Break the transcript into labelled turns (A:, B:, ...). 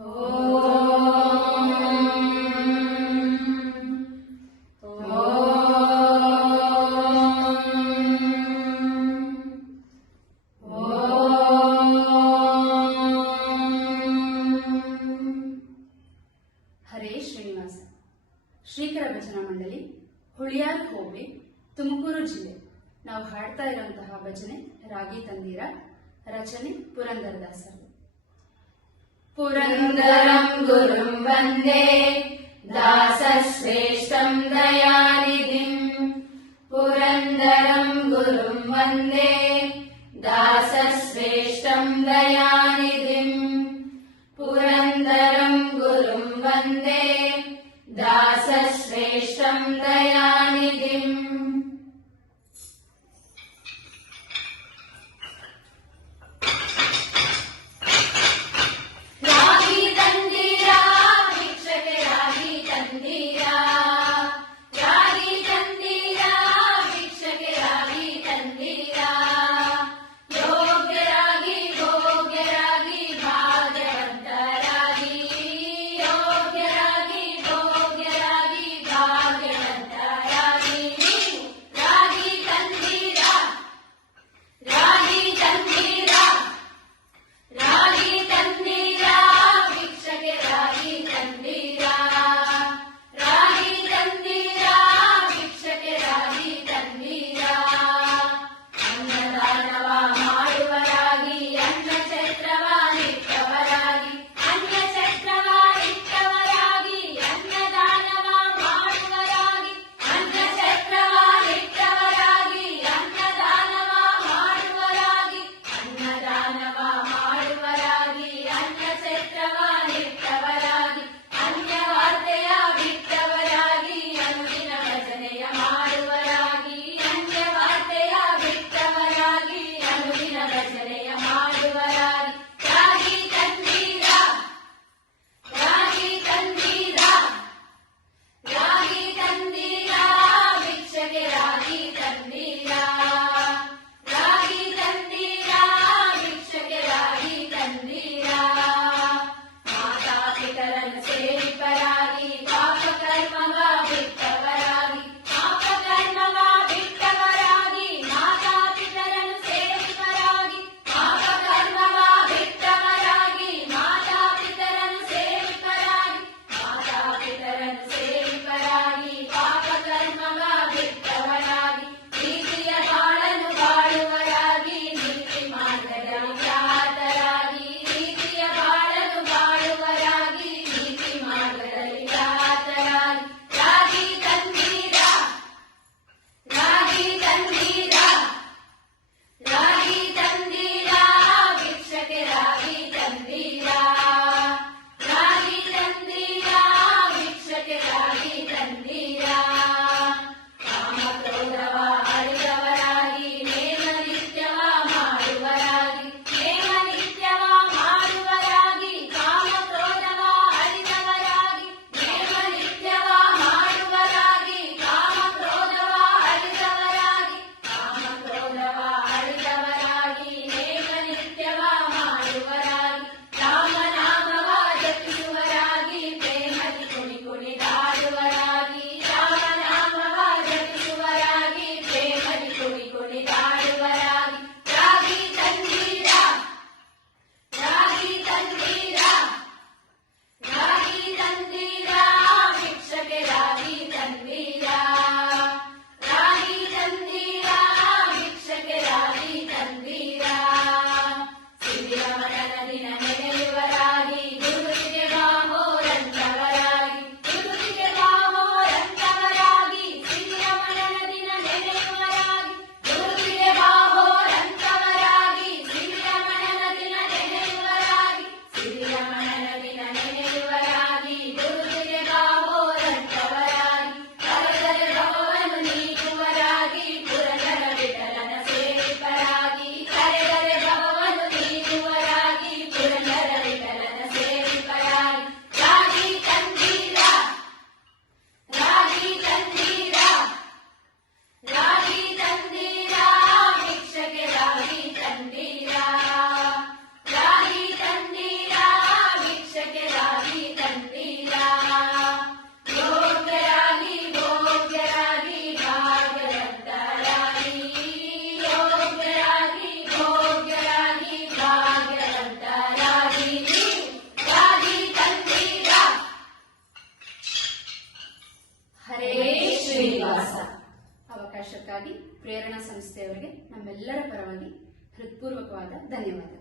A: ಹರೇ ಶ್ರೀನಿವಾಸ ಶ್ರೀಕರ ಭಜನಾ ಮಂಡಳಿ ಹುಳಿಯಾರ್ ಹೋಬಳಿ ತುಮಕೂರು ಜಿಲ್ಲೆ ನಾವು ಹಾಡ್ತಾ ಇರುವಂತಹ ಭಜನೆ ರಾಗಿ ತಂದೀರ ರಚನೆ ಪುರಂದರದಾಸರು
B: पुरन्दरम् गुरुं वन्दे दासश्रेष्ठम् दयानिधिम् पुरन्दरम् गुरुं वन्दे दासश्रेष्ठम् दयानिधिम् पुरन्दरम् गुरुम् वन्दे दासश्रेष्ठम् दया
A: ಅವಕಾಶಕ್ಕಾಗಿ ಪ್ರೇರಣಾ ಸಂಸ್ಥೆಯವರಿಗೆ ನಮ್ಮೆಲ್ಲರ ಪರವಾಗಿ ಹೃತ್ಪೂರ್ವಕವಾದ ಧನ್ಯವಾದ